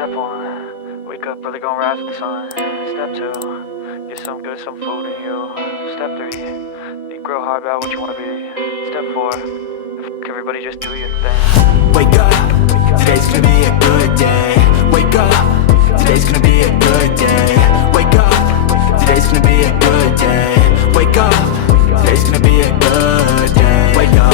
Step 1, wake up early, gon' rise with the sun. Step 2, get some good, some food in you. Step 3, think real hard about what you wanna be. Step 4, everybody just do your thing. Wake up, today's gonna be a good day. Wake up, today's gonna be a good day. Wake up, today's gonna be a good day. Wake up, today's gonna be a good day. Wake up,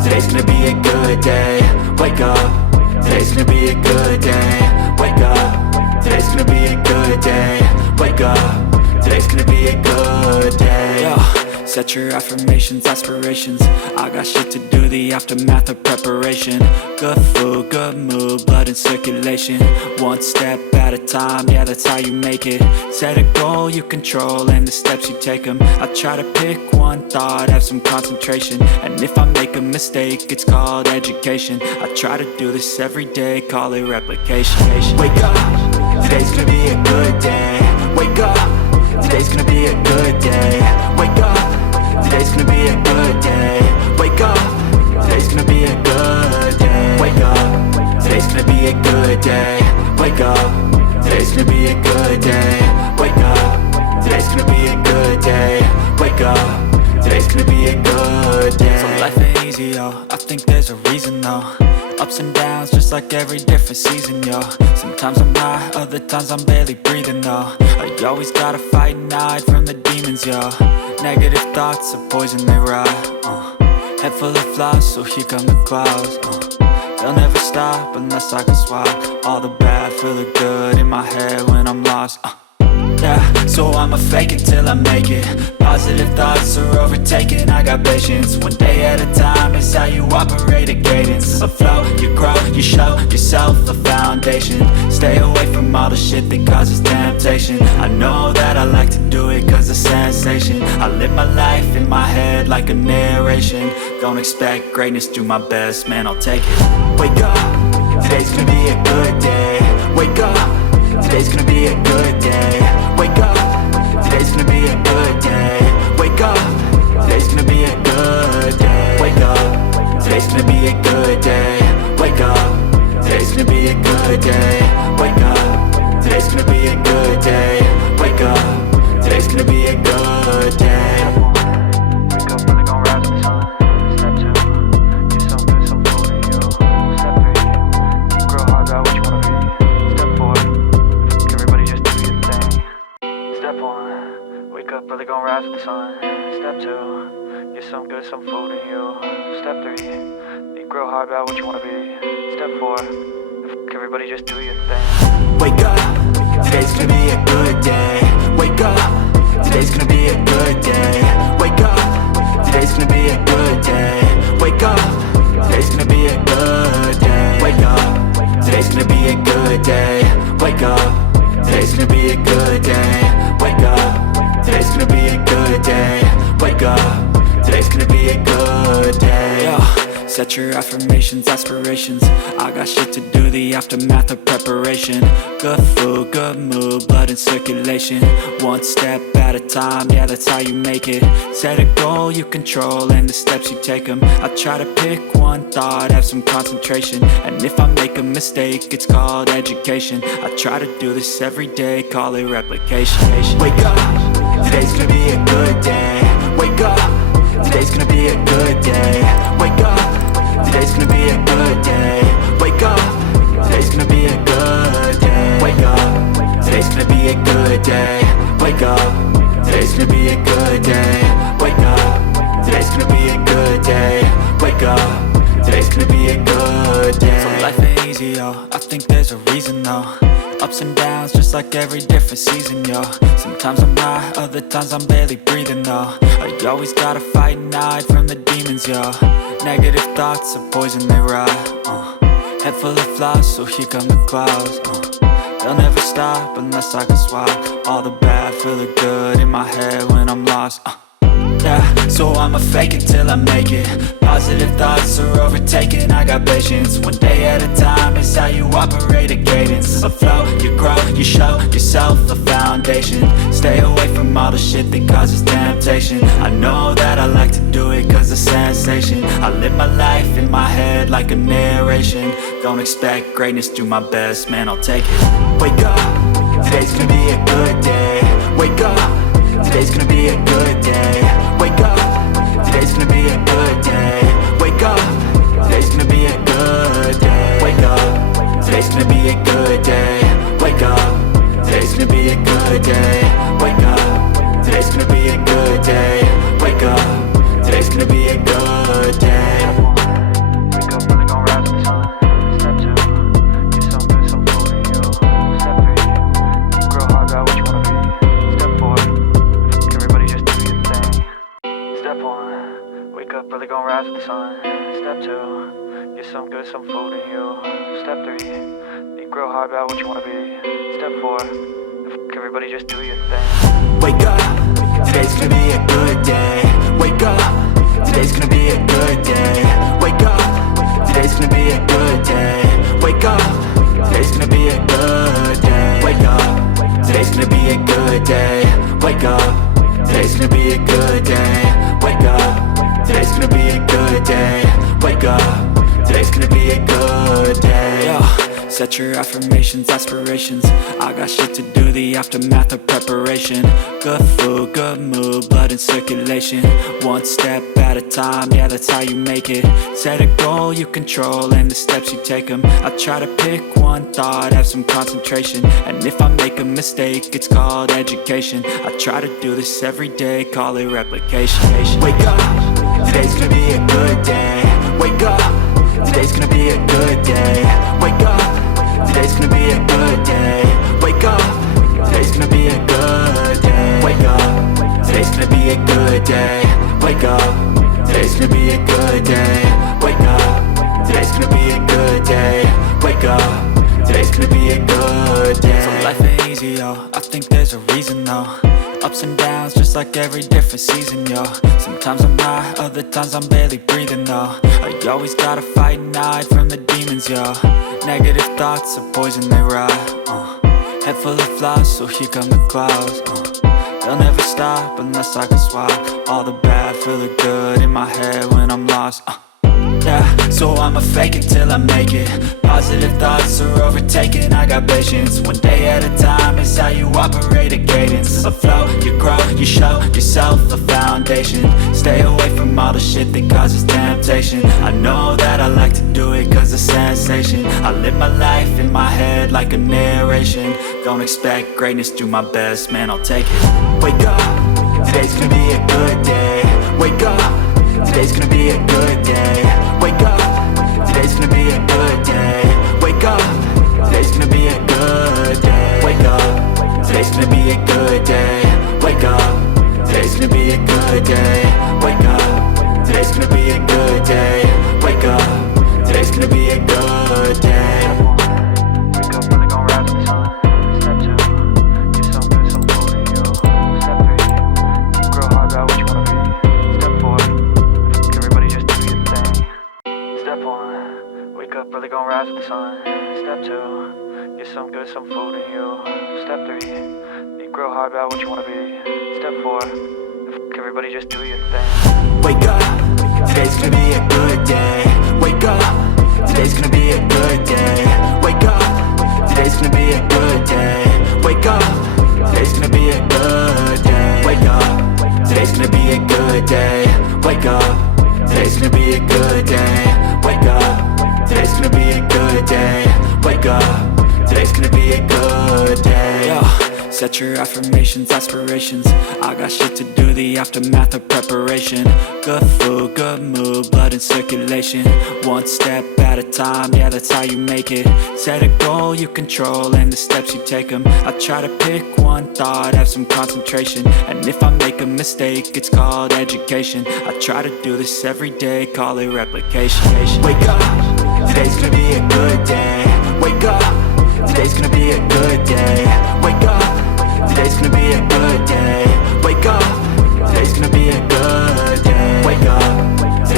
today's gonna be a good day. Wake up, today's gonna be a good day. Wake up, today's gonna be a good day. Wake up, today's gonna be a good day. Yo, set your affirmations, aspirations. I got shit to do, the aftermath of preparation. Good food, good mood, blood in circulation. One step at a time, yeah, that's how you make it. Set a goal you control and the steps you take them. I try to pick one thought, have some concentration. And if I make a mistake, it's called education. I try to do this every day, call it replication. Wake up, today's gonna be a good day. Wake up, today's gonna be a good day. Wake up, today's gonna be a good day. Wake up, today's gonna be a good day. Wake up, today's gonna be a good day. Wake up, today's gonna be a good day. Wake up, today's gonna be a good day. Wake up, today's gonna be a good day. So life ain't easy, yo, I think there's a reason though. Ups and downs, just like every different season, yo. Sometimes I'm high, other times I'm barely breathing, though. I always gotta fight and hide from the demons, yo. Negative thoughts are poison, they ride, Head full of flies, so here come the clouds, They'll never stop unless I can swap all the bad for the good in my head when I'm lost, Yeah, so I'ma fake it till I make it. Positive thoughts are overtaken, I got patience. One day at a time is how you operate a cadence. Afloat, you grow, you show yourself a foundation. Stay away from all the shit that causes temptation. I know that I like to do it cause it's sensation. I live my life in my head like a narration. Don't expect greatness, do my best, man, I'll take it. Wake up, today's gonna be a good day. Wake up, today's gonna be a good day. Wake up, today's gonna be a good day. Wake up, today's gonna be a good day. Wake up, today's gonna be a good day. Wake up, today's gonna be a good day. Wake up, today's gonna be a good day. Wake up, today's gonna be a good day. Wake up early, gon' rise with the sun. Step 2, get some good, some food in you. Step 3, think real hard about what you wanna be. Step 4, everybody just do your thing. Step 1, wake up early, gon' rise with the sun. Step 2, get some good, some food in you. Step 3, think real hard about what you wanna be. Step 4, everybody just do your thing. Wake up, today's gonna be a good day. Wake up, today's gonna be a good day. Wake up, today's gonna be a good day. Wake up, today's gonna be a good day. Wake up, today's gonna be a good day. Wake up, today's gonna be a good day. Wake up, today's gonna be a good day. Wake up, today's gonna be a good day. Yo, set your affirmations, aspirations. I got shit to do, the aftermath of preparation. Good food, good mood, blood in circulation. One step at a time, yeah, that's how you make it. Set a goal you control and the steps you take them. I try to pick one thought, have some concentration. And if I make a mistake, it's called education. I try to do this every day, call it replication. Wake up, today's gonna be a good day. Wake up, today's gonna be a good day. Wake up, today's gonna be a good day. Wake up, today's gonna be a good day. Wake up, today's gonna be a good day. Wake up, today's gonna be a good day. Wake up, today's gonna be a good day. Wake up, today's gonna be a good day. So life ain't easy, yo, I think there's a reason though. Ups and downs, just like every different season, yo. Sometimes I'm high, other times I'm barely breathing, though. I always gotta fight and hide from the demons, yo. Negative thoughts are poison, they ride, Head full of flies, so here come the clouds, They'll never stop unless I can swap all the bad for the good in my head when I'm lost, Yeah, so I'ma fake it till I make it. Positive thoughts are overtaken, I got patience. One day at a time is how you operate a cadence. A flow, you grow, you show yourself a foundation. Stay away from all the shit that causes temptation. I know that I like to do it cause it's sensation. I live my life in my head like a narration. Don't expect greatness, do my best, man, I'll take it. Wake up, today's gonna be a good day. Wake up, today's gonna be a good day. Wake up, today's gonna be a good day. Wake up, today's gonna be a good day. Wake up, today's gonna be a good day. Wake up, today's gonna be a good day. Wake up, today's gonna be a good day. Wake up, today's gonna be a good day. Wake up, really gon' rise with the sun. Step 2, get some good, some food in you. Step 3, think real hard about what you wanna be. Step 4, everybody just do your thing. Step 1, wake up, really gon' rise with the sun. Step 2, get some good, some food in you. Step 3, think real hard about what you wanna be. Step 4, everybody just do your thing. Wake up, today's gonna be a good day. Wake up, today's gonna be a good day. Wake up, today's gonna be a good day. Wake up, today's gonna be a good day. Wake up, today's gonna be a good day. Wake up, today's gonna be a good day. Wake up, today's gonna be a good day. Wake up, today's gonna be a good day. Yo, set your affirmations, aspirations. I got shit to do, the aftermath of preparation. Good food, good mood, blood in circulation. One step at a time, yeah, that's how you make it. Set a goal you control and the steps you take them. I try to pick one thought, have some concentration. And if I make a mistake, it's called education. I try to do this every day, call it replication. Wake up, today's gonna be a good day. Wake up, today's gonna be a good day. Wake up, today's gonna be a good day. Wake up, today's gonna be a good day. Wake up, today's gonna be a good day. Wake up, today's gonna be a good day. Wake up, today's gonna be a good day. Wake up, today's gonna be a good day. So life ain't easy, yo, I think there's a reason though. Ups and downs, just like every different season, yo. Sometimes I'm high, other times I'm barely breathing, though. You always gotta fight and hide from the demons, yo. Negative thoughts are poison, they rot. Head full of flies, so here come the clouds. They'll never stop unless I can swap all the bad for the good in my head when I'm lost. Yeah, so I'ma fake it till I make it. Positive thoughts are overtaken, I got patience. One day at a time is how you operate a cadence. A flow, you grow, you show yourself a foundation. Stay away from all the shit that causes temptation. I know that I like to do it cause it's sensation. I live my life in my head like a narration. Don't expect greatness, do my best, man, I'll take it. Wake up, today's gonna be a good day. Wake up, today's gonna be a good day. Wake up, today's gonna be a good day. Wake up, today's gonna be a good day. Wake up, today's gonna be a good day. Wake up, today's gonna be a good day. Wake up, today's gonna be a good day. Wake up, today's gonna be a good day. Wake up, really gon' rise with the sun. Step 2, get some good, some food in you. Step 3, think real hard about what you wanna be. Step 4, everybody just do your thing. Step 1, wake up, really gon' rise with the sun. Step 2, get some good, some food in you. Step 3, think real hard about what you wanna be. Step 4, everybody just do your thing. Wake up, today's gonna be a good day. Wake up, today's gonna be a good day. Wake up, today's gonna be a good day. Wake up, today's gonna be a good day. Wake up, today's gonna be a good day. Wake up, today's gonna be a good day. Wake up, today's gonna be a good day. Wake up, today's gonna be a good day. Yo, set your affirmations, aspirations. I got shit to do, the aftermath of preparation. Good food, good mood, blood in circulation. One step at a time, yeah, that's how you make it. Set a goal you control and the steps you take them. I try to pick one thought, have some concentration. And if I make a mistake, it's called education. I try to do this every day, call it replication. Wake up, today's gonna be a good day. Wake up, today's gonna be a good day. Wake up, today's gonna be a good day. Wake up, today's gonna be a good day.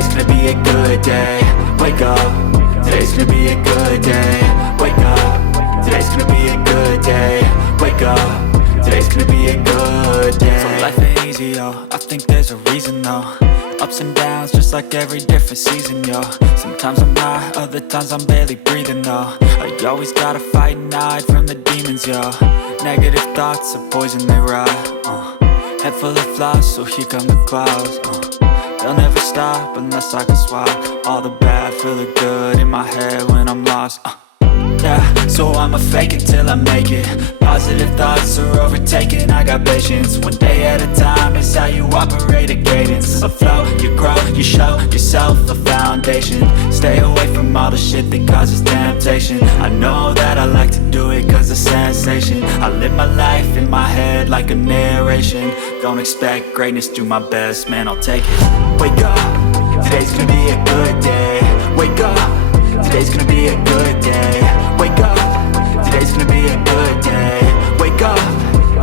today's gonna be a good day. Wake up, today's gonna be a good day. Wake up, today's gonna be a good day. Wake up, today's gonna be a good day. So life ain't easy, yo, I think there's a reason though. Ups and downs, just like every different season, yo. Sometimes I'm high, other times I'm barely breathing, though. I always gotta fight and hide from the demons, yo. Negative thoughts are poison, they rot. Head full of flies, so here come the clouds. They'll never stop unless I can swap all the bad for the good in my head when I'm lost. Yeah, so I'ma fake it till I make it. Positive thoughts are overtaken, I got patience. One day at a time is how you operate a cadence. A flow, you grow, you show yourself a foundation. Stay away from all the shit that causes temptation. I know that I like to do it cause it's sensation. I live my life in my head like a narration. Don't expect greatness, do my best, man, I'll take it. Wake up, today's gonna be a good day. Wake up, today's gonna be a good day. Wake up, today's gonna be a good day. Wake up,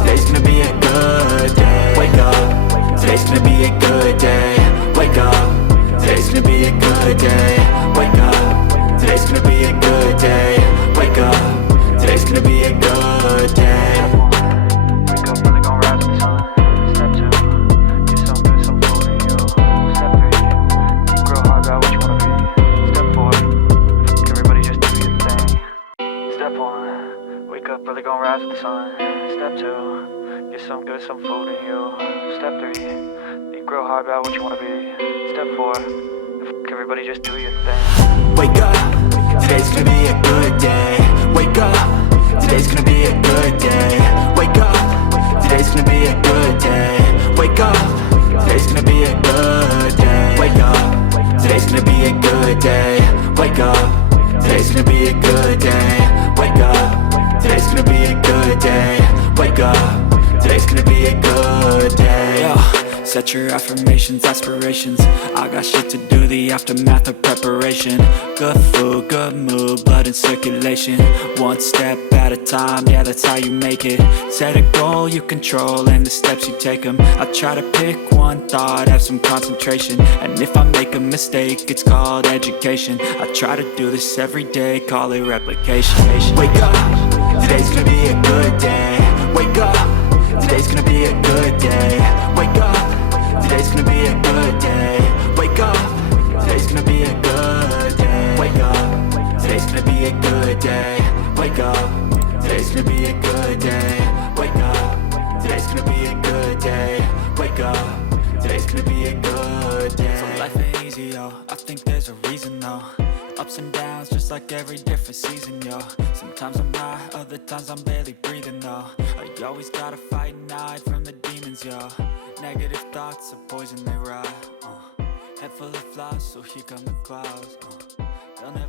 today's gonna be a good day. Wake up, today's gonna be a good day. Wake up, today's gonna be a good day. Wake up, today's gonna be a good day. Wake up, today's gonna be a good day. Wake up, really gon' rise with the sun. Step 2, get some good, some food in you. Step 3, think real hard about what you wanna be. Step 4, everybody just do your thing. Step 1, wake up, really gon' rise with the sun. Step 2, get some good, some food in you. Step 3, think real hard about what you wanna be. Step 4, everybody just do your thing. Wake up, today's gonna be a good day. Wake up, today's gonna be a good day. Wake up, today's gonna be a good day. Wake up, today's gonna be a good day. Wake up, today's gonna be a good day. Wake up, today's gonna be a good day. Wake up, today's gonna be a good day. Wake up, today's gonna be a good day. Yo, set your affirmations, aspirations. I got shit to do, the aftermath of preparation. Good food, good mood, blood in circulation. One step at a time, yeah, that's how you make it. Set a goal you control and the steps you take them. I try to pick one thought, have some concentration. And if I make a mistake, it's called education. I try to do this every day, call it replication. Wake up, today's gonna be a good day. Wake up, today's gonna be a good day. Wake up, today's gonna be a good day. Wake up, today's gonna be a good day. Wake up, today's gonna be a good day. Wake up, today's gonna be a good day. Wake up, today's gonna be a good day. Wake up, today's gonna be a good day. So life ain't easy, yo, I think there's a reason though. Ups and downs, just like every different season, yo. Sometimes I'm high, other times I'm barely breathing, though. I always gotta fight and hide from the demons, yo. Negative thoughts are poison, they rot. Head full of flies, so here come the clouds. They'll never